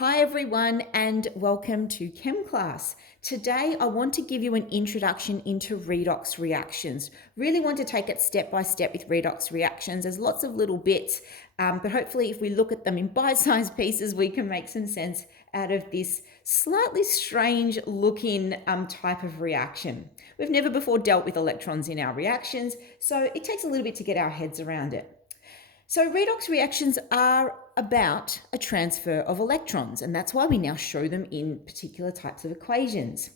Hi everyone and welcome to Chem class. Today I want to give you an introduction into redox reactions. Really want to take it step by step with redox reactions. There's lots of little bits, but hopefully if we look at them in bite-sized pieces, we can make some sense out of this slightly strange looking type of reaction. We've never before dealt with electrons in our reactions, so it takes a little bit to get our heads around it. So redox reactions are about a transfer of electrons, and that's why we now show them in particular types of equations.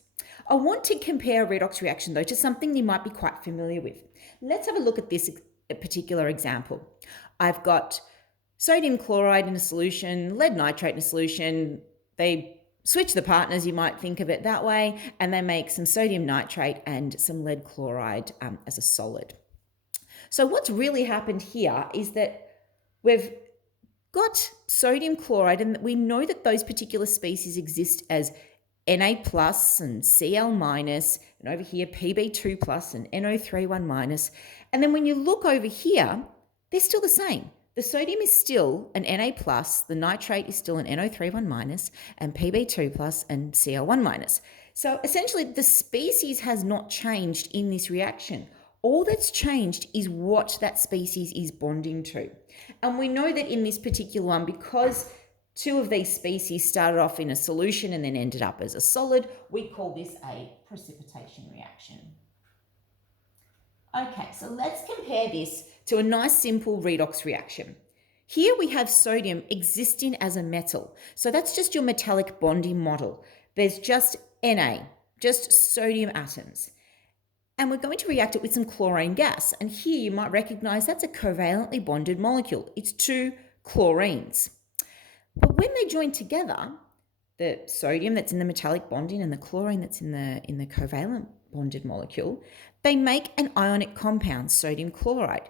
I want to compare a redox reaction though to something you might be quite familiar with. Let's have a look at this particular example. I've got sodium chloride in a solution, lead nitrate in a solution. They switch the partners, you might think of it that way, and they make some sodium nitrate and some lead chloride as a solid. So what's really happened here is that we've got sodium chloride, and we know that those particular species exist as Na plus and Cl minus, and over here Pb2 plus and NO31 minus. And then when you look over here, they're still the same. The sodium is still an Na plus, the nitrate is still an NO31 minus, and Pb2 plus and Cl1 minus. So essentially the species has not changed in this reaction. All that's changed is what that species is bonding to. And we know that in this particular one, because two of these species started off in a solution and then ended up as a solid, we call this a precipitation reaction. Okay, so let's compare this to a nice simple redox reaction. Here we have sodium existing as a metal. So that's just your metallic bonding model. There's just Na, just sodium atoms. And we're going to react it with some chlorine gas. And here you might recognize that's a covalently bonded molecule. It's two chlorines. But when they join together, the sodium that's in the metallic bonding and the chlorine that's in the covalent bonded molecule, they make an ionic compound, sodium chloride.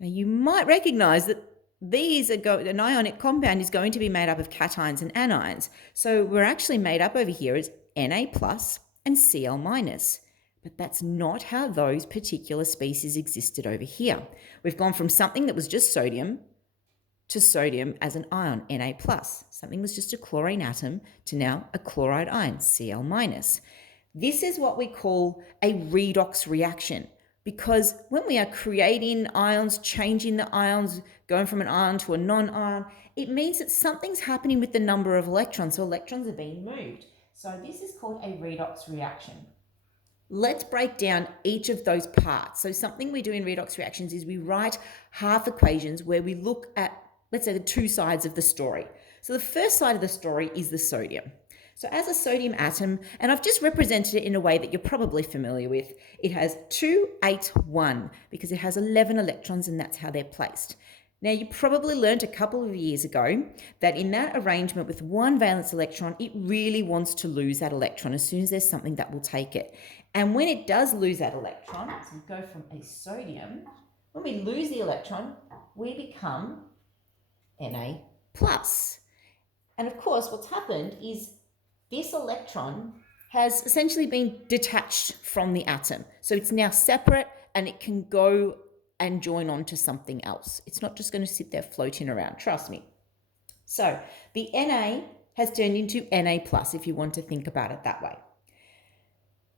Now you might recognize that an ionic compound is going to be made up of cations and anions. So we're actually made up over here as Na plus and Cl minus. But that's not how those particular species existed over here. We've gone from something that was just sodium to sodium as an ion, Na+. Something was just a chlorine atom to now a chloride ion, Cl-. This is what we call a redox reaction, because when we are creating ions, changing the ions, going from an ion to a non-ion, it means that something's happening with the number of electrons. So electrons are being moved. So this is called a redox reaction. Let's break down each of those parts. So something we do in redox reactions is we write half equations where we look at, let's say, the two sides of the story. So the first side of the story is the sodium. So as a sodium atom, and I've just represented it in a way that you're probably familiar with, it has 2, 8, 1 because it has 11 electrons and that's how they're placed. Now, you probably learned a couple of years ago that in that arrangement with one valence electron, it really wants to lose that electron as soon as there's something that will take it. And when it does lose that electron, so we go from a sodium, when we lose the electron, we become Na plus. And of course, what's happened is this electron has essentially been detached from the atom. So it's now separate and it can go and join on to something else. It's not just going to sit there floating around, trust me. So the Na has turned into Na plus, if you want to think about it that way.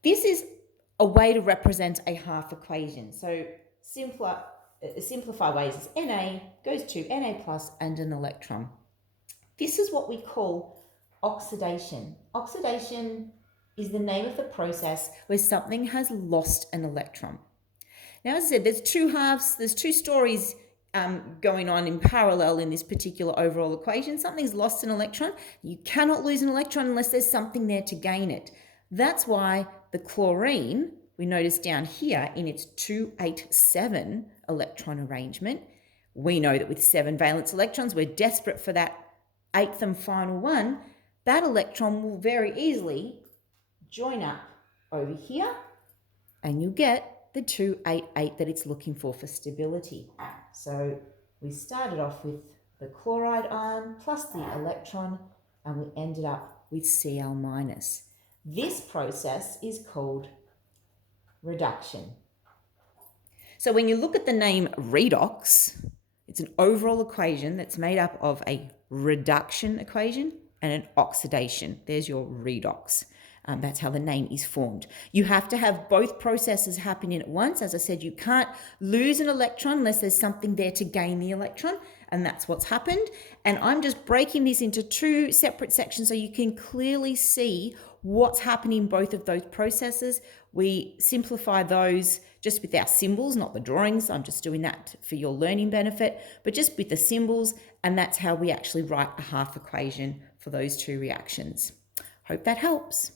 This is a way to represent a half equation. So simplify ways is Na goes to Na plus and an electron. This is what we call oxidation. Oxidation is the name of the process where something has lost an electron. Now, as I said, there's two halves, there's two stories going on in parallel in this particular overall equation. Something's lost an electron. You cannot lose an electron unless there's something there to gain it. That's why the chlorine, we notice down here in its 287 electron arrangement, we know that with 7 valence electrons, we're desperate for that 8th and final one. That electron will very easily join up over here and you get the 288 that it's looking for stability. So we started off with the chloride ion plus the electron and we ended up with Cl minus. This process is called reduction. So when you look at the name redox, it's an overall equation that's made up of a reduction equation and an oxidation. There's your redox. That's how the name is formed. You have to have both processes happening at once. As I said, you can't lose an electron unless there's something there to gain the electron, and that's what's happened. And I'm just breaking this into two separate sections so you can clearly see what's happening in both of those processes. We simplify those just with our symbols, not the drawings. I'm just doing that for your learning benefit, but just with the symbols, and that's how we actually write a half equation for those two reactions. Hope that helps.